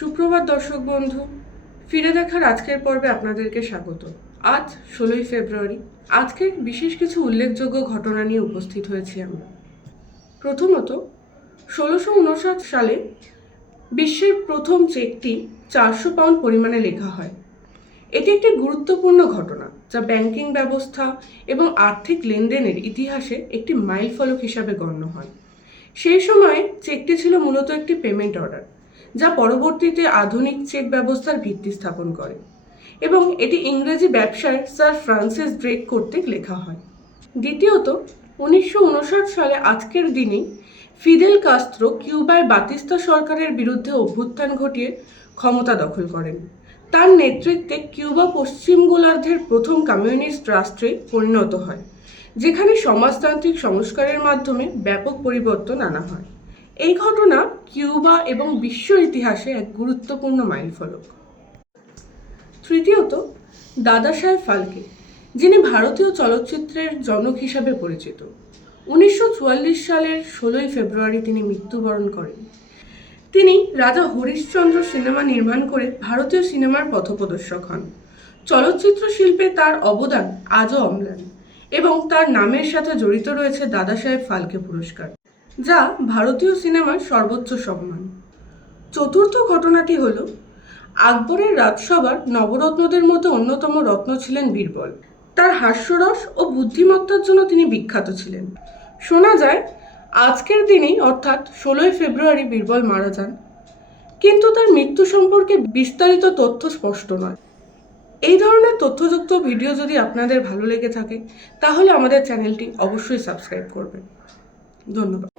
সুপ্রভাত দর্শক বন্ধু, ফিরে দেখার আজকের পর্বে আপনাদেরকে স্বাগত। আজ ষোলোই ফেব্রুয়ারি, আজকে বিশেষ কিছু উল্লেখযোগ্য ঘটনা নিয়ে উপস্থিত হয়েছি আমরা। প্রথমত, ষোলোশো উনষাট সালে বিশ্বের প্রথম চেকটি চারশো পাউন্ড পরিমাণে লেখা হয়। এটি একটি গুরুত্বপূর্ণ ঘটনা, যা ব্যাংকিং ব্যবস্থা এবং আর্থিক লেনদেনের ইতিহাসে একটি মাইল ফলক হিসাবে গণ্য হয়। সেই সময়ে চেকটি ছিল মূলত একটি পেমেন্ট অর্ডার। যা পরবর্তীতে আধুনিক চেক ব্যবস্থার ভিত্তি স্থাপন করে এবং এটি ইংরেজি ব্যবসায় স্যার ফ্রান্সিস ড্রেক কর্তৃক লেখা হয়। দ্বিতীয়ত, উনিশশো উনষাট সালে আজকের দিনেই ফিদেল কাস্ত্রো কিউবায় বাতিস্তা সরকারের বিরুদ্ধে অভ্যুত্থান ঘটিয়ে ক্ষমতা দখল করেন। তার নেতৃত্বে কিউবা পশ্চিম গোলার্ধের প্রথম কমিউনিস্ট রাষ্ট্রে পরিণত হয়, যেখানে সমাজতান্ত্রিক সংস্কারের মাধ্যমে ব্যাপক পরিবর্তন আনা হয়। এই ঘটনা কিউবা এবং বিশ্ব ইতিহাসে এক গুরুত্বপূর্ণ মাইলফলক। তৃতীয়ত, দাদা সাহেব ফালকে, যিনি ভারতীয় চলচ্চিত্রের জনক হিসাবে পরিচিত। উনিশশো চুয়াল্লিশ সালের ষোলোই ফেব্রুয়ারি তিনি মৃত্যুবরণ করেন। তিনি রাজা হরিশ্চন্দ্র সিনেমা নির্মাণ করে ভারতীয় সিনেমার পথপ্রদর্শক হন। চলচ্চিত্র শিল্পে তার অবদান আজও অম্লান এবং তার নামের সাথে জড়িত রয়েছে দাদা সাহেব ফালকে পুরস্কার। যা ভারতীয় সিনেমার সর্বোচ্চ সম্মান। চতুর্থ ঘটনাটি হল, আকবরের রাজসভার নবরত্নদের মধ্যে অন্যতম রত্ন ছিলেন বীরবল। তার হাস্যরস ও বুদ্ধিমত্তার জন্য তিনি বিখ্যাত ছিলেন। শোনা যায়, আজকের দিনেই অর্থাৎ ষোলোই ফেব্রুয়ারি বীরবল মারা যান। কিন্তু তার মৃত্যু সম্পর্কে বিস্তারিত তথ্য স্পষ্ট নয়। এই ধরনের তথ্যযুক্ত ভিডিও যদি আপনাদের ভালো লেগে থাকে, তাহলে আমাদের চ্যানেলটি অবশ্যই সাবস্ক্রাইব করবেন। ধন্যবাদ।